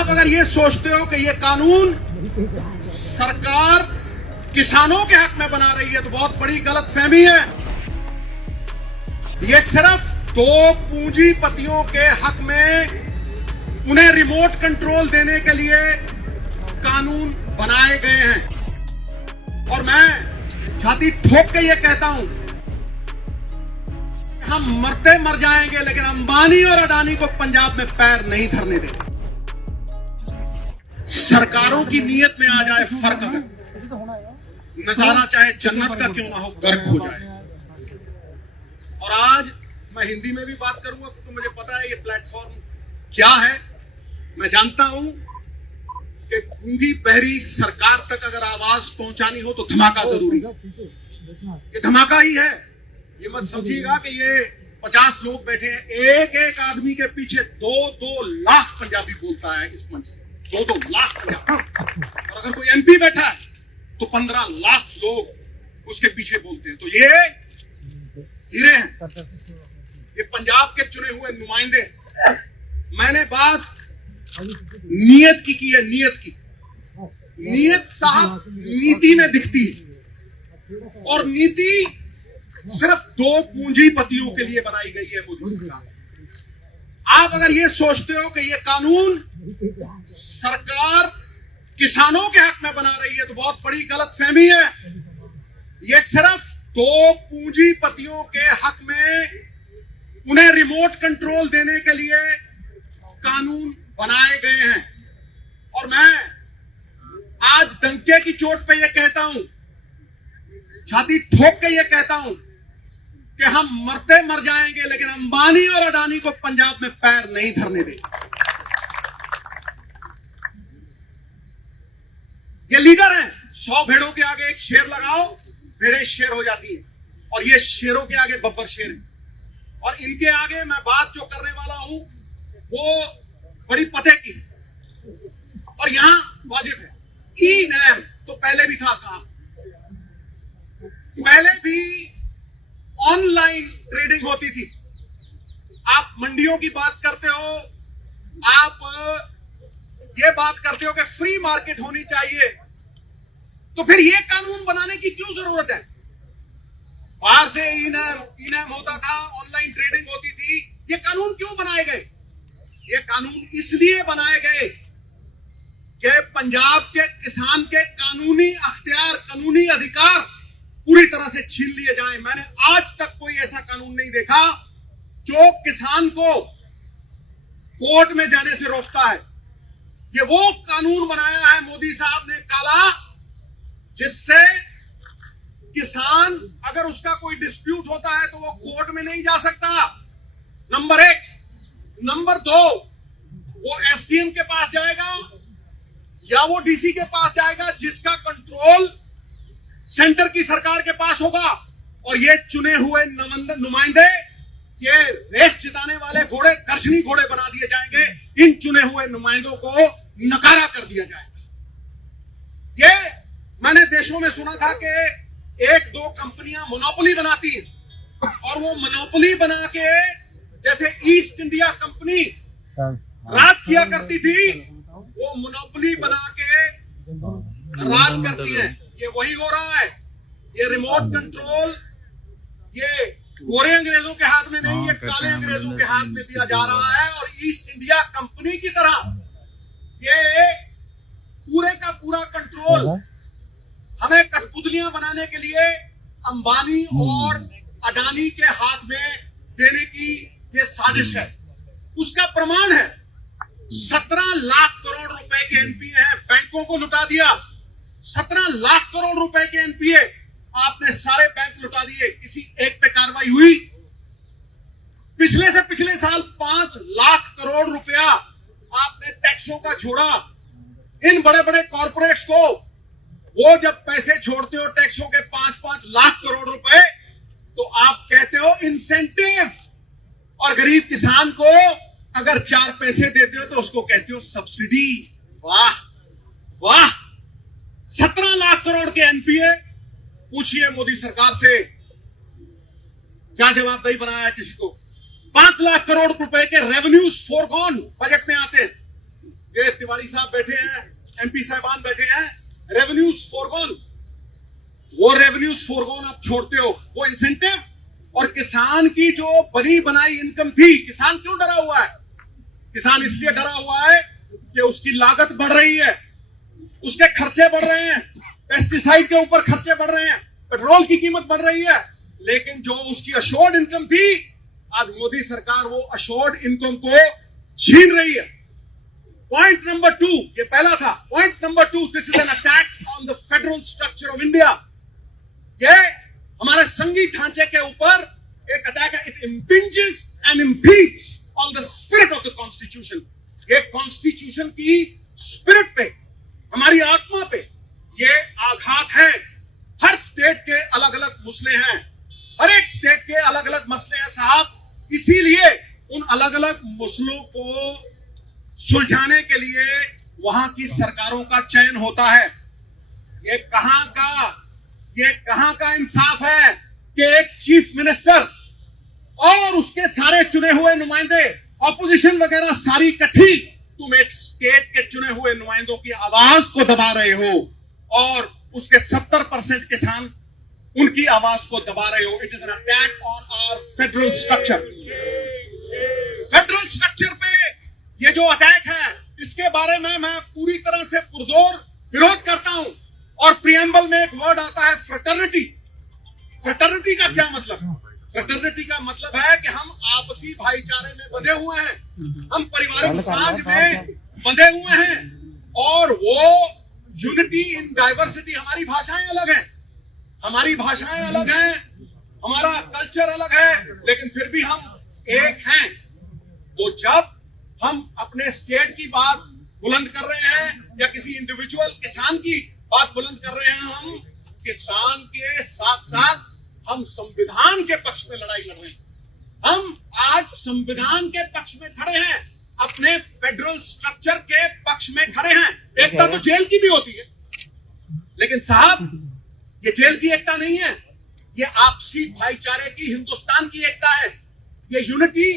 आप अगर ये सोचते हो कि ये कानून सरकार किसानों के हक में बना रही है तो बहुत बड़ी गलतफहमी है। ये सिर्फ दो पूंजीपतियों के हक में उन्हें रिमोट कंट्रोल देने के लिए कानून बनाए गए हैं। और मैं छाती ठोक के ये कहता हूं, हम मरते मर जाएंगे लेकिन अंबानी और अडानी को पंजाब में पैर नहीं धरने देंगे। सरकारों की नीयत में आ जाए फर्क, अगर नजारा चाहे जन्नत का क्यों ना हो गर्क हो जाए। और आज मैं हिंदी में भी बात करूंगा क्योंकि मुझे पता है ये प्लेटफॉर्म क्या है। मैं जानता हूं कि गूंगी बहरी सरकार तक अगर आवाज पहुंचानी हो तो धमाका जरूरी है। ये धमाका ही है। ये मत समझिएगा कि ये 50 लोग बैठे हैं, एक एक आदमी के पीछे 2-2 लाख पंजाबी बोलता है इस मंच से, 2-2 लाख पंजाबी। और अगर कोई एमपी बैठा है तो 15 लाख लोग उसके पीछे बोलते हैं। तो ये हीरे हैं, ये पंजाब के चुने हुए नुमाइंदे। मैंने बात नीयत की है, नीयत की। नीयत साहब नीति में दिखती है और नीति सिर्फ दो पूंजीपतियों के लिए बनाई गई है मोदी सरकार। आप अगर ये सोचते हो कि ये कानून सरकार किसानों के हक में बना रही है तो बहुत बड़ी गलतफहमी है। ये सिर्फ दो पूंजीपतियों के हक में उन्हें रिमोट कंट्रोल देने के लिए कानून बनाए गए हैं। और मैं आज डंके की चोट पे ये कहता हूं, छाती ठोक के ये कहता हूं कि हम मरते मर जाएंगे लेकिन अंबानी और अडानी को पंजाब में पैर नहीं धरने देंगे। ये लीडर हैं। 100 भेड़ों के आगे एक शेर लगाओ, भेड़ें शेर हो जाती हैं। और ये शेरों के आगे बब्बर शेर है। और इनके आगे मैं बात जो करने वाला हूं वो बड़ी पते की और यहां वाजिब है। ई नैम तो पहले भी था साहब, पहले भी ऑनलाइन ट्रेडिंग होती थी। आप मंडियों की बात करते हो, आप ये बात करते हो कि फ्री मार्केट होनी चाहिए, तो फिर ये कानून बनाने की क्यों जरूरत है? बाहर से ई नैम होता था, ऑनलाइन ट्रेडिंग होती थी। ये कानून क्यों बनाए गए? ये कानून इसलिए बनाए गए कि पंजाब के किसान के कानूनी अख्तियार, कानूनी अधिकार पूरी तरह से छीन लिए जाएं। मैंने आज तक कोई ऐसा कानून नहीं देखा जो किसान को कोर्ट में जाने से रोकता है। ये वो कानून बनाया है मोदी साहब ने काला, जिससे किसान अगर उसका कोई डिस्प्यूट होता है तो वो कोर्ट में नहीं जा सकता, नंबर 1। नंबर 2, वो एसडीएम के पास जाएगा या वो डीसी के पास जाएगा, जिसका कंट्रोल सेंटर की सरकार के पास होगा। और ये चुने हुए नुमाइंदे, ये रेस जिताने वाले घोड़े गर्जनी घोड़े बना दिए जाएंगे। इन चुने हुए नुमाइंदों को नकारा कर दिया जाएगा। ये मैंने देशों में सुना था कि 1-2 कंपनियां मोनोपोली बनाती हैं और वो मोनोपोली बना के, जैसे ईस्ट इंडिया कंपनी राज किया करती थी, वो मोनोपोली बना के राज करती है। ये वही हो रहा है। ये रिमोट कंट्रोल ये गोरे अंग्रेजों के हाथ में नहीं, ये काले अंग्रेजों के हाथ में दिया जा रहा है। और ईस्ट इंडिया कंपनी की तरह ये पूरे का पूरा कंट्रोल हमें कठपुतलियां बनाने के लिए अंबानी और अडानी के हाथ में देने की ये साजिश है। उसका प्रमाण है 17 लाख करोड़ रुपए के एनपीए हैं, बैंकों को लुटा दिया। 17 लाख करोड़ रुपए के एनपीए आपने सारे बैंक लुटा दिए, किसी एक पे कार्रवाई हुई? पिछले से पिछले साल 5 लाख करोड़ रुपया आपने टैक्सों का छोड़ा। इन बड़े बड़े कॉर्पोरेट्स को वो जब पैसे छोड़ते हो टैक्सों के 5-5 लाख करोड़ रुपए, तो आप कहते हो इंसेंटिव, और गरीब किसान को अगर 4 पैसे देते हो तो उसको कहते हो सब्सिडी। वाह वाह, 17 लाख करोड़ के एनपीए। पूछिए मोदी सरकार से क्या जवाब नहीं बनाया है किसी को। 5 लाख करोड़ रुपए के रेवेन्यूज फोरगॉन बजट में आते हैं। ये तिवारी साहब बैठे हैं, एमपी साहबान बैठे हैं, रेवेन्यूज फॉरगॉन। वो रेवेन्यूज फॉरगॉन आप छोड़ते हो, वो इंसेंटिव और किसान की जो बनी बनाई इनकम थी। किसान क्यों डरा हुआ है? किसान इसलिए डरा हुआ है कि उसकी लागत बढ़ रही है, उसके खर्चे बढ़ रहे हैं, पेस्टिसाइड के ऊपर खर्चे बढ़ रहे हैं, पेट्रोल की कीमत बढ़ रही है। लेकिन जो उसकी अशोर्ड इनकम थी, आज मोदी सरकार वो अशोर्ड इनकम को छीन रही है। पॉइंट नंबर 2, ये पहला था। Point number 2, this is an attack on the federal structure of India. ये हमारे संघीय ढांचे के ऊपर एक अटैक है। It impinges and impedes on the spirit of the constitution. ये कॉन्स्टिट्यूशन की स्पिरिट पे, हमारी आत्मा पे ये आघात है। हर स्टेट के अलग अलग मसले हैं, हर एक स्टेट के अलग अलग मसले हैं साहब। इसीलिए उन अलग अलग मसलों को सुलझाने के लिए वहां की सरकारों का चयन होता है। ये कहां का इंसाफ है कि एक चीफ मिनिस्टर और उसके सारे चुने हुए नुमाइंदे, ऑपोजिशन वगैरह सारी इकट्ठी, तुम एक स्टेट के चुने हुए नुमाइंदों की आवाज को दबा रहे हो और उसके 70% किसान उनकी आवाज को दबा रहे हो। It is an attack on our federal structure. Federal structure पे ये जो अटैक है, इसके बारे में मैं पूरी तरह से पुरजोर विरोध करता हूं। और प्रियम्बल में एक वर्ड आता है फ्रेटर्निटी। फ्रेटर्निटी का क्या मतलब? फ्रेटर्निटी का मतलब है कि हम आपसी भाईचारे में बंधे हुए हैं, हम पारिवारिक साझ में बंधे हुए हैं। और वो यूनिटी इन डाइवर्सिटी, हमारी भाषाएं अलग हैं, हमारी भाषाएं अलग हैं, हमारा कल्चर अलग है, लेकिन फिर भी हम एक हैं। तो जब हम अपने स्टेट की बात बुलंद कर रहे हैं या किसी इंडिविजुअल किसान की बात बुलंद कर रहे हैं, हम किसान के साथ साथ हम संविधान के पक्ष में लड़ाई लड़ रहे हैं। हम आज संविधान के पक्ष में खड़े हैं, अपने फेडरल स्ट्रक्चर के पक्ष में खड़े हैं। एकता तो जेल की भी होती है, लेकिन साहब ये जेल की एकता नहीं है, ये आपसी भाईचारे की, हिंदुस्तान की एकता है। ये यूनिटी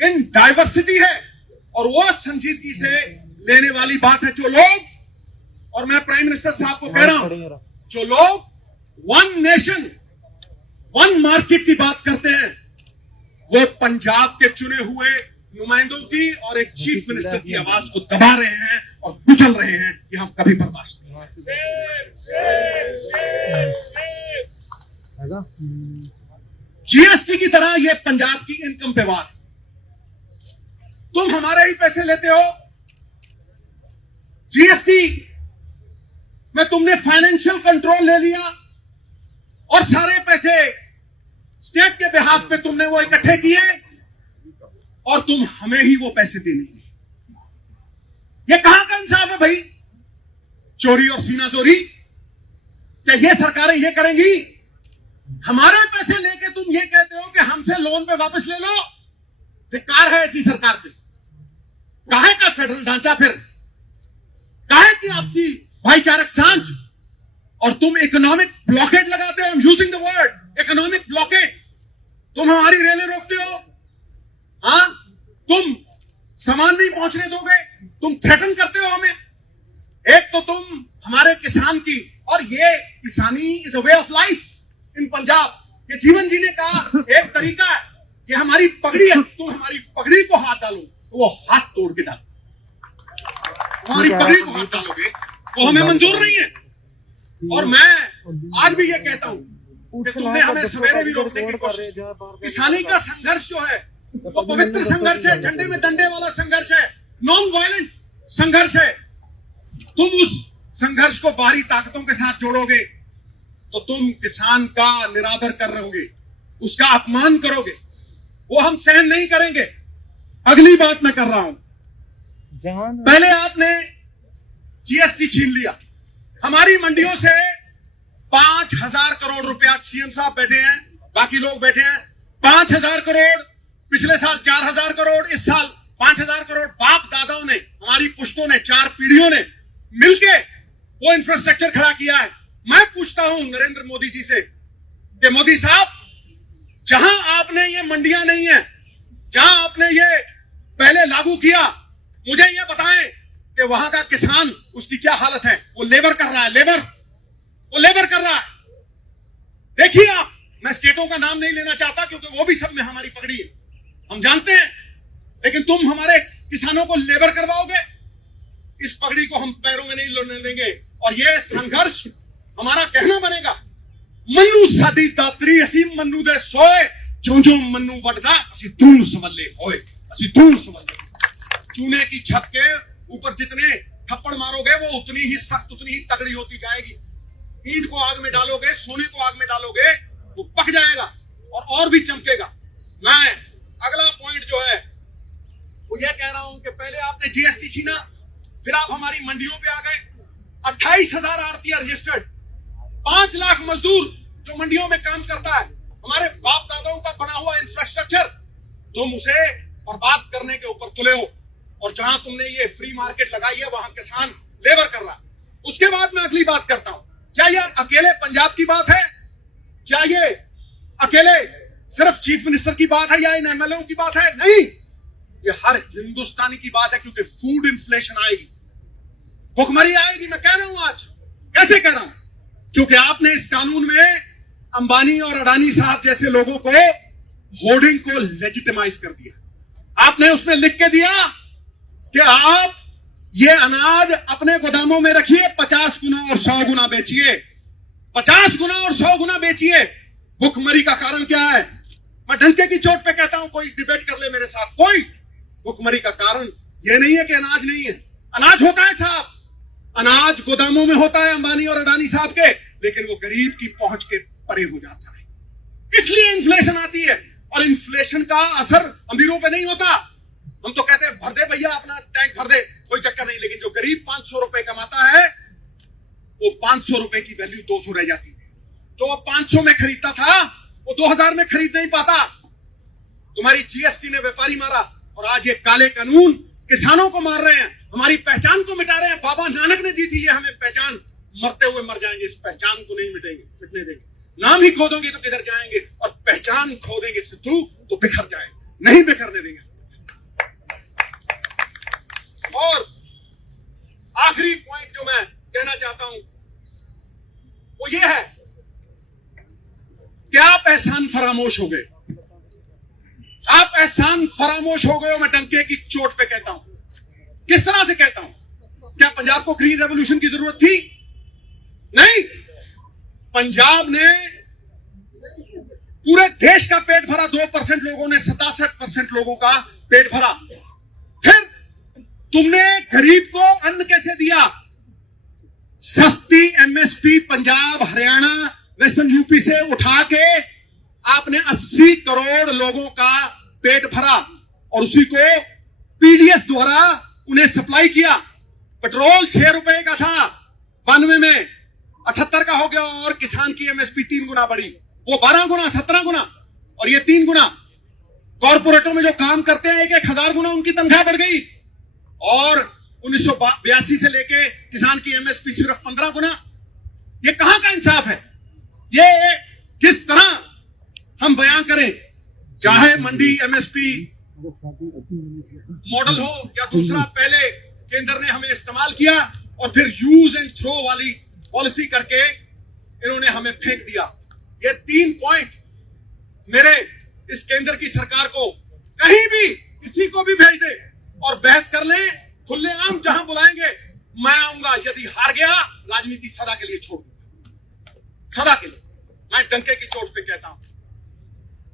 इन डाइवर्सिटी है और वो संजीदगी से लेने वाली बात है। जो लोग, और मैं प्राइम मिनिस्टर साहब को कह रहा हूं, जो लोग वन नेशन वन मार्केट की बात करते हैं, वो पंजाब के चुने हुए नुमाइंदों की और एक चीफ मिनिस्टर की आवाज को दबा रहे हैं और कुचल रहे हैं। कि हम कभी बर्दाश्त नहीं। जीएसटी की तरह ये पंजाब की इनकम पे वार। तुम हमारे ही पैसे लेते हो। जीएसटी में तुमने फाइनेंशियल कंट्रोल ले लिया और सारे पैसे स्टेट के बिहाफ पे तुमने वो इकट्ठे किए और तुम हमें ही वो पैसे देने लगे। ये कहां का इंसाफ है भाई? चोरी और सीना चोरी। क्या ये सरकारें ये करेंगी? हमारे पैसे लेके तुम ये कहते हो कि हमसे लोन पे वापस ले लो। धिक्कार है ऐसी सरकार पे। काहे का फेडरल ढांचा, फिर काहे की आपसी भाईचारक सांझ? और तुम इकोनॉमिक ब्लॉकेज लगाते हो। I am using the word economic blockage. तुम हमारी रेलें रोकते हो। हाँ, तुम सामान नहीं पहुंचने दोगे, तुम थ्रेटन करते हो हमें। एक तो तुम हमारे किसान की, और ये किसानी is a way of life in Punjab. ये जीवन जीने का एक तरीका है। ये हमारी पगड़ी है। तुम हमारी पगड़ी को हाथ डालो तो वो हाथ तोड़ के डालो। हमारी पगड़ी को हाथ डालोगे वो हमें मंजूर नहीं है। और मैं आज भी ये कहता हूं कि तुमने हमें सवेरे भी रोकने की कोशिश की। किसानी का संघर्ष जो है वो पवित्र संघर्ष है, झंडे में डंडे वाला संघर्ष है, नॉन वायलेंट संघर्ष है। तुम उस संघर्ष को बाहरी ताकतों के साथ जोड़ोगे तो तुम किसान का निरादर कर रहोगे, उसका अपमान करोगे, वो हम सहन नहीं करेंगे। अगली बात मैं कर रहा हूं, पहले आपने जीएसटी छीन लिया हमारी मंडियों से। 5,000 करोड़ रुपया, सीएम साहब बैठे हैं, बाकी लोग बैठे हैं, 5,000 करोड़, पिछले साल 4,000 करोड़, इस साल 5,000 करोड़ बाप दादाओं ने, हमारी पुश्तों ने, 4 पीढ़ियों ने मिलके वो इंफ्रास्ट्रक्चर खड़ा किया है। मैं पूछता हूं नरेंद्र मोदी जी से कि मोदी साहब, जहां आपने ये मंडियां नहीं है, जहां आपने ये पहले लागू किया, मुझे ये बताएं कि वहां का किसान, उसकी क्या हालत है। वो लेबर कर रहा है, लेबर कर रहा है। देखिए आप, मैं स्टेटों का नाम नहीं लेना चाहता क्योंकि वो भी सब में हमारी पकड़ी है, हम जानते हैं। लेकिन तुम हमारे किसानों को लेबर करवाओगे, इस पगड़ी को हम पैरों में नहीं लेने देंगे। और ये संघर्ष हमारा कहना बनेगा, मन्नू साडी दातरी असी मन्नू दे सोए, जो जो मन्नू वडदा असी धूल संवले होए, असी धूल संवले। चूने की छत के ऊपर जितने थप्पड़ मारोगे वो उतनी ही सख्त, उतनी ही तगड़ी होती जाएगी। ईंट को आग में डालोगे, सोने को आग में डालोगे, वो पक जाएगा और भी चमकेगा। मैं अगला पॉइंट जो है वो ये कह रहा हूं कि पहले आपने जीएसटी छीना, फिर आप हमारी मंडियों पे आ गए। 28,000 आरती रजिस्टर्ड, 5 लाख मजदूर जो मंडियों में काम करता है, हमारे बाप दादाओं का बना हुआ इंफ्रास्ट्रक्चर, तुम उसे बर्बाद करने के ऊपर तुले हो। और जहां तुमने ये फ्री मार्केट लगाई है वहां किसान लेबर कर रहा है। उसके बाद मैं अगली बात करता हूं, क्या यह अकेले पंजाब की बात है? क्या ये अकेले सिर्फ चीफ मिनिस्टर की बात है या इन एमएलए की बात है? नहीं, ये हर हिंदुस्तानी की बात है, क्योंकि फूड इन्फ्लेशन आएगी, भुखमरी आएगी। मैं कह रहा हूं आज, कैसे कह रहा हूं? क्योंकि आपने इस कानून में अंबानी और अडानी साहब जैसे लोगों को होर्डिंग को लेजिटिमाइज कर दिया। आपने उसमें लिख के दिया कि आप ये अनाज अपने गोदामों में रखिए, 50 गुना और 100 गुना बेचिए, 50 गुना और 100 गुना बेचिए। भुखमरी का कारण क्या है? मैं डंके की चोट पे कहता हूं, कोई डिबेट कर ले मेरे साथ, कोई। भुखमरी का कारण यह नहीं है कि अनाज नहीं है, अनाज होता है साहब, अनाज गोदामों में होता है अंबानी और अडानी साहब के, लेकिन वो गरीब की पहुंच के परे हो जाता है, इसलिए इन्फ्लेशन आती है। और इन्फ्लेशन का असर अमीरों पे नहीं होता। हम तो कहते हैं भर दे भैया, अपना टैंक भर दे, कोई चक्कर नहीं। लेकिन जो गरीब 500 रुपए कमाता है, वो 500 रुपए की वैल्यू 200 रह जाती है। जो वो 500 में खरीदता था वो 2000 में खरीद नहीं पाता। तुम्हारी जीएसटी ने व्यापारी मारा, और आज ये काले कानून किसानों को मार रहे हैं, हमारी पहचान को मिटा रहे हैं। बाबा नानक ने दी थी ये हमें पहचान, मरते हुए मर जाएंगे, इस पहचान को नहीं मिटने देंगे। नाम ही खो दोगे तो किधर जाएंगे, और पहचान खो देंगे सिद्धू तो बिखर जाएंगे, नहीं बिखरने देंगे। और आखिरी पॉइंट जो मैं कहना चाहता हूं वो ये है कि आप एहसान फरामोश हो गए, आप एहसान फरामोश हो गए हो। मैं डंके की चोट पे कहता हूं। किस तरह से कहता हूं? क्या पंजाब को ग्रीन रेवोल्यूशन की जरूरत थी? नहीं। पंजाब ने पूरे देश का पेट भरा, 2% लोगों ने 67% लोगों का पेट भरा। फिर तुमने गरीब को अन्न कैसे दिया? सस्ती MSP Punjab, Haryana, western UP से उठा के आपने 80 करोड़ लोगों का पेट भरा, और उसी को पीडीएस द्वारा उन्हें सप्लाई किया। पेट्रोल 6 रुपए का था 92 में, 78 का हो गया, और किसान की एमएसपी 3 गुना बढ़ी, वो 12 गुना, 17 गुना, और ये 3 गुना। कॉर्पोरेटों में जो काम करते हैं 1,000 गुना उनकी तनख्वाह बढ़ गई, और 1982 से लेके किसान की एमएसपी सिर्फ 15 गुना। ये कहां का इंसाफ है? ये किस तरह हम बयां करें? चाहे मंडी एमएसपी मॉडल हो या दूसरा, पहले केंद्र ने हमें इस्तेमाल किया और फिर यूज एंड थ्रो वाली पॉलिसी करके इन्होंने हमें फेंक दिया। ये 3 पॉइंट मेरे इस केंद्र की सरकार को कहीं भी किसी को भी भेज दे और बहस कर ले, खुलेआम जहां बुलाएंगे मैं आऊंगा। यदि हार गया, राजनीति सदा के लिए छोड़ दूंगा, सदा के लिए। मैं डंके की चोट पे कहता हूं।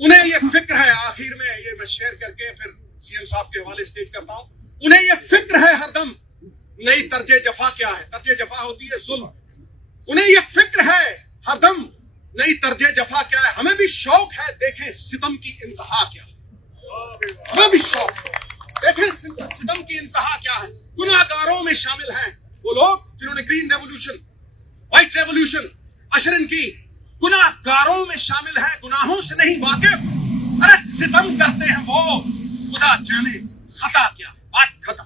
उन्हें यह फिक्र है, आखिर में ये मैं शेयर करके फिर सीएम साहब के हवाले स्टेज करता हूं। उन्हें यह फिक्र है हरदम, नई तर्जे जफा क्या है? तर्जे जफा होती है जुल्म। उन्हें यह फिक्र है हरदम, नई तर्जे जफा क्या है? हमें भी शौक है देखें सितम की इंतहा क्या है, हमें भी शौक है देखें सितम की इंतहा क्या है। गुनाहगारों में शामिल हैं वो लोग जिन्होंने ग्रीन रेवोल्यूशन, व्हाइट रेवोल्यूशन अशरन की। गुनाहगारों में शामिल हैं, गुनाहों से नहीं वाकिफ। अरे सितम करते हैं वो, खुदा जाने खता क्या है। बात खत्म।